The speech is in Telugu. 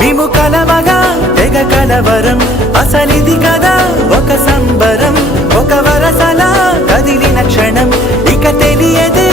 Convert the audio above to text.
మేము కలవగా తెగ కలవరం అసలిది కదా ఒక సంబరం ఒక వరసలా కదిలిన క్షణం ఇక తెలియదే